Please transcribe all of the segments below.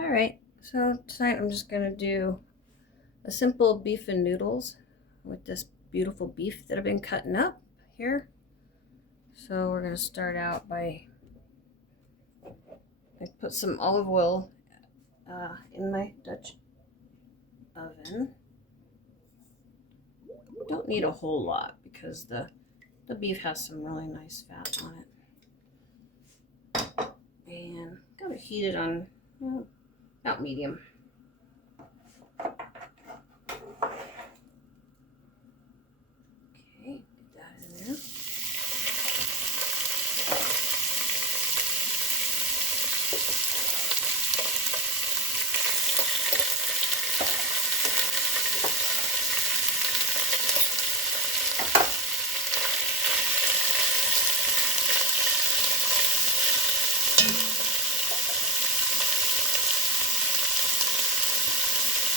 Alright, so tonight I'm just gonna do a simple beef and noodles with this beautiful beef that I've been cutting up here. So we're gonna start out by, I put some olive oil in my Dutch oven. Don't need a whole lot because the beef has some really nice fat on it. And gotta heat it on about medium. Okay, get that in there.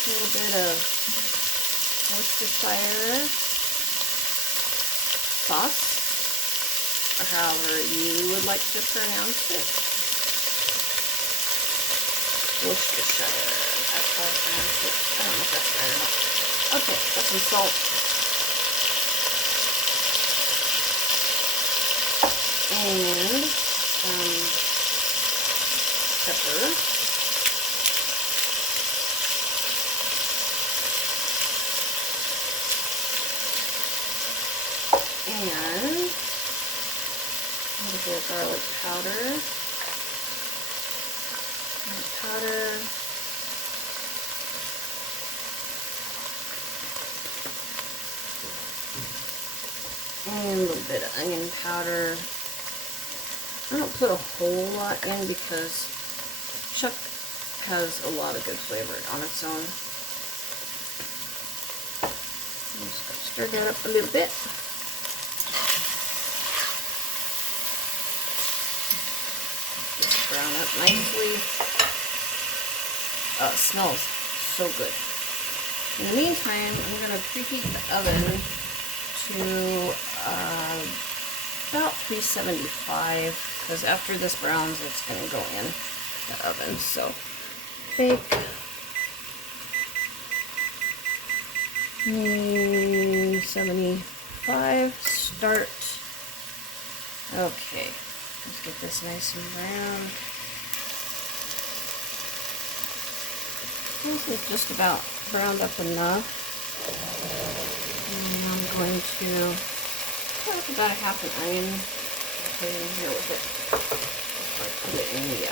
A little bit of Worcestershire sauce, or however you would like to pronounce it. Worcestershire, that's how I pronounce it. I don't know if that's right or not. Okay, got some salt. And some pepper. And a little bit of garlic powder. And a little bit of onion powder. I don't put a whole lot in because chuck has a lot of good flavor on its own. I'm just going to stir that up a little bit. Brown up nicely. Oh, it smells so good. In the meantime, I'm going to preheat the oven to about 375 because after this browns, it's going to go in the oven. So bake 75. Start. Okay. Let's get this nice and brown. This is just about browned up enough. And I'm going to put about a half an onion. Put it in here with it. Before I put it in the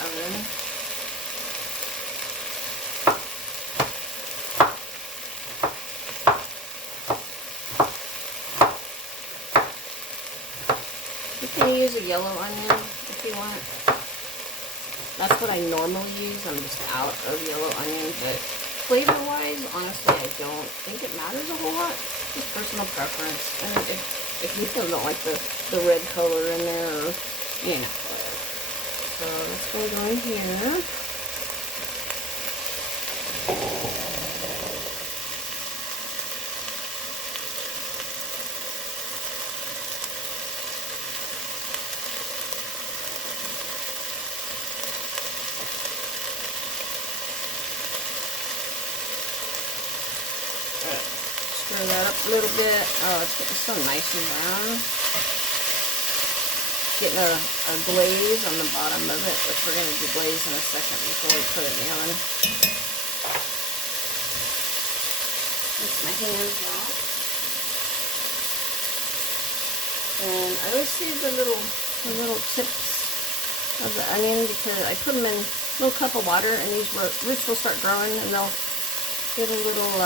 oven. You can use a yellow onion if you want. That's what I normally use. I'm just out of yellow onion, but flavor-wise, honestly, I don't think it matters a whole lot. Just personal preference. And if you still don't like the red color in there, or whatever. So that's going to go in here. Stir that up a little bit. Oh, it's getting so nice and brown. Getting a glaze on the bottom of it, which we're going to deglaze in a second before we put it in the oven. Rinse my hands off. And I always save the little tips of the onion because I put them in a little cup of water, and these roots will start growing, and they'll get a little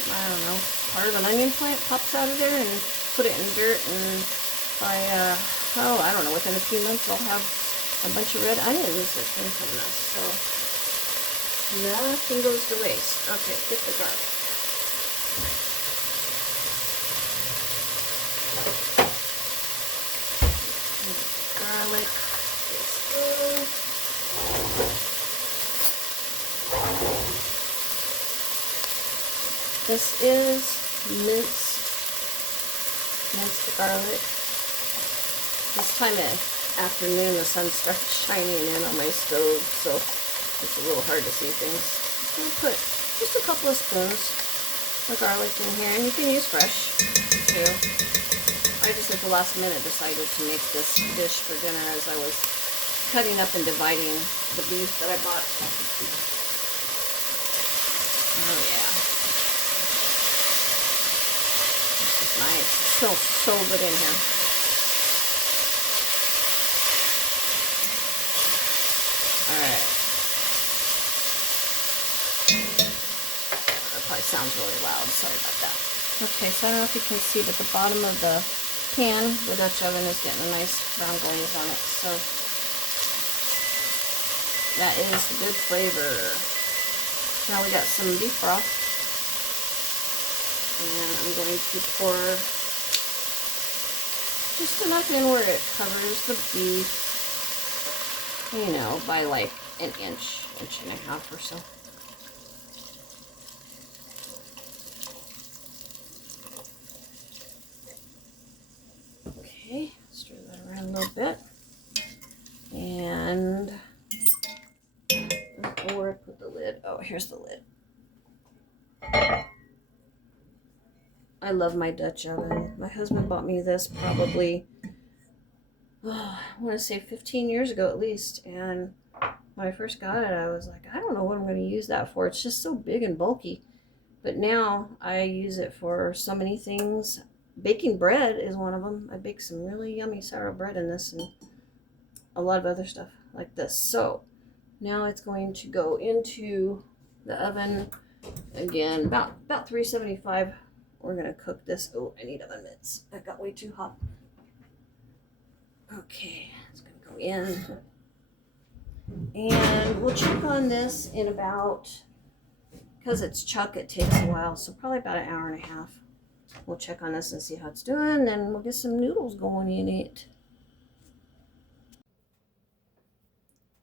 I don't know, part of an onion plant pops out of there, and put it in dirt, and by, I don't know, within a few months I'll have a bunch of red onions that came from this, so nothing goes to waste. Okay, get the garlic. Garlic is through. This is minced garlic. This time afternoon, the sun starts shining in on my stove, so it's a little hard to see things. I'm going to put just a couple of spoons of garlic in here, and you can use fresh too. I just at the last minute decided to make this dish for dinner as I was cutting up and dividing the beef that I bought. Oh yeah. This is nice. It smells so good in here. Alright. That probably sounds really loud. Sorry about that. Okay, so I don't know if you can see, but the bottom of the pan, the Dutch oven, is getting a nice brown glaze on it. So that is good flavor. Now we got some beef broth. And I'm going to pour just enough in where it covers the beef, you know, by like an inch and a half or so. Okay, stir that around a little bit. And where I put the lid? Oh, here's the lid. I love my Dutch oven. My husband bought me this probably, I want to say 15 years ago at least. And when I first got it, I was like, I don't know what I'm going to use that for. It's just so big and bulky. But now I use it for so many things. Baking bread is one of them. I bake some really yummy sourdough bread in this and a lot of other stuff like this. So now it's going to go into the oven again, about 375. We're going to cook this. Oh, I need oven mitts. That got way too hot. Okay, it's going to go in. And we'll check on this in about, because it's chuck, it takes a while, so probably about an hour and a half. We'll check on this and see how it's doing, then we'll get some noodles going in it.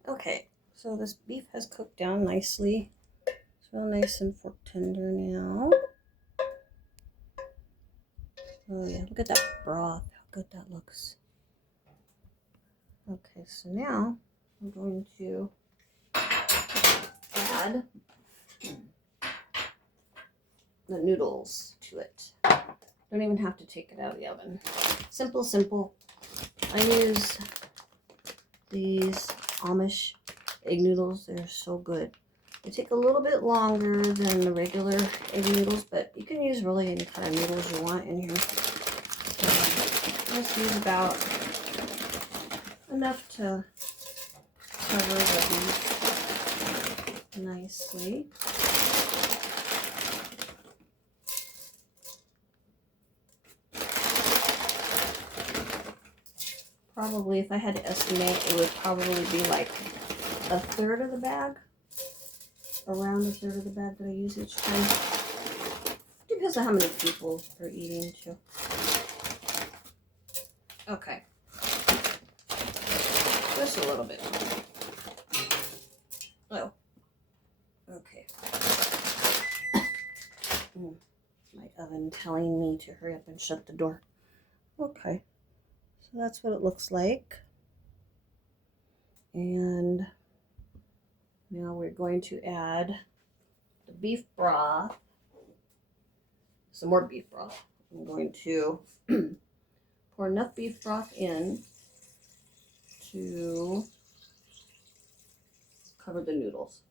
Okay, so this beef has cooked down nicely. It's real nice and fork tender now. Oh yeah, look at that broth, how good that looks. Okay, so now I'm going to add the noodles to it. Don't even have to take it out of the oven. Simple, simple. I use these Amish egg noodles. They're so good. They take a little bit longer than the regular egg noodles, but you can use really any kind of noodles you want in here. So let's use about enough to cover the beef nicely. Probably, if I had to estimate, it would probably be like a third of the bag. Around a third of the bag that I use each time. Depends on how many people are eating too. Okay. Just a little bit. Oh. Okay. My oven telling me to hurry up and shut the door. Okay. So that's what it looks like. And now we're going to add the beef broth. Some more beef broth. I'm going to pour enough beef broth in to cover the noodles.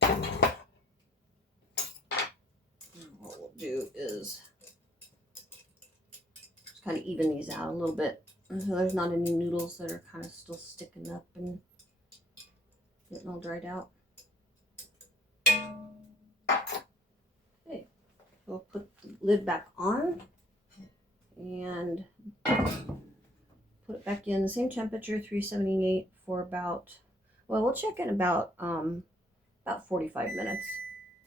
And what we'll do is just kind of even these out a little bit so there's not any noodles that are kind of still sticking up and getting all dried out. Okay, we'll put the lid back on and put it back in the same temperature, 378, for about, well, we'll check in about 45 minutes.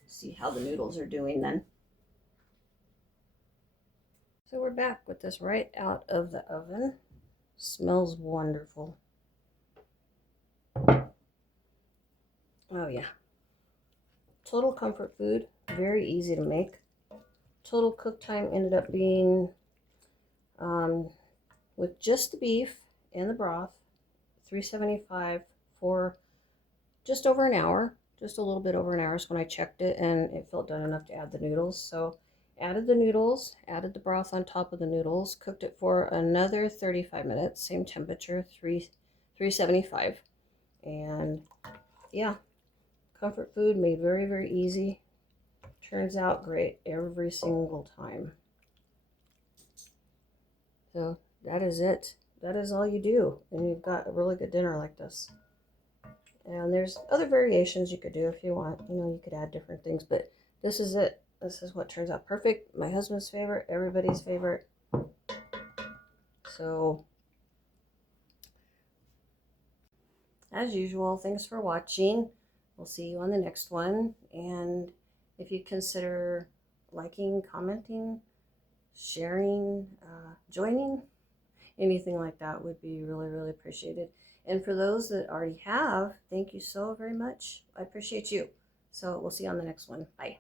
See how the noodles are doing then. So we're back with this right out of the oven. Smells wonderful. Oh yeah. Total comfort food. Very easy to make. Total cook time ended up being with just the beef and the broth, $3.75 for just over an hour. Just a little bit over an hour is when I checked it, and it felt done enough to add the noodles. So added the noodles, added the broth on top of the noodles, cooked it for another 35 minutes, same temperature, 375. And yeah, comfort food made very, very easy. Turns out great every single time. So that is it. That is all you do, and you've got a really good dinner like this. And there's other variations you could do if you want. You know, you could add different things, but this is it. This is what turns out perfect. My husband's favorite, everybody's favorite. So, as usual, thanks for watching. We'll see you on the next one. And if you consider liking, commenting, sharing, joining, anything like that would be really, really appreciated. And for those that already have, thank you so very much. I appreciate you. So we'll see you on the next one. Bye.